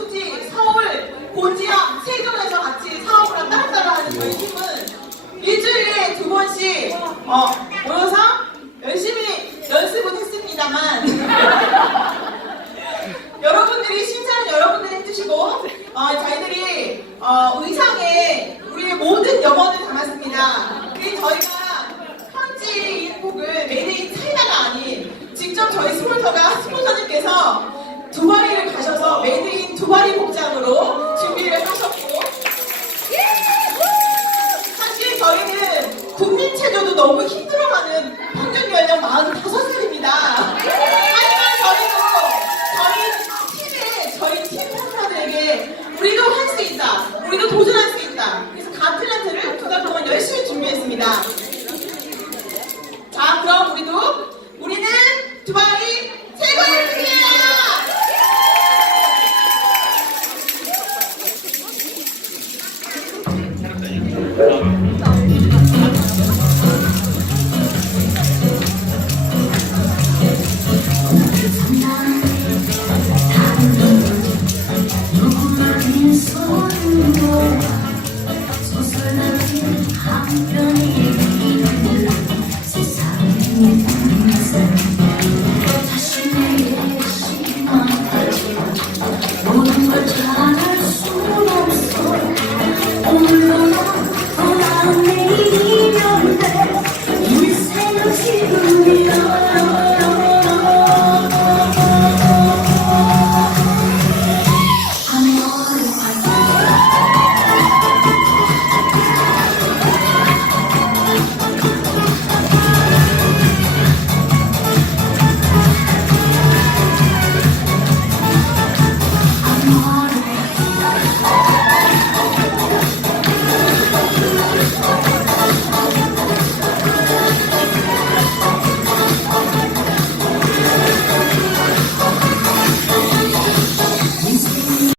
수지, 서울, 고지역, 세종에서 같이 사업을 한 따로따로 하는 저희 팀은 일주일에 두 번씩 어, 모여서 열심히 연습은 했습니다만 여러분들이 심사는 여러분들이 해주시고 어, 저희들이 어, 의상에 우리의 모든 영혼을 담았습니다. 그게 저희가 현지인 곡을 메이 마음으로 준비를 하셨고 예! 사실 저희는 국민 체조도 너무 힘들어하는 평균 연령 45살입니다. 하지만 저희도 저희 팀에 저희 팀 선수들에게 우리도 할 수 있다. 우리도 도전할 수 있다. 그래서 가틀란트를 두 달 동안 열심히 준비했습니다. Não.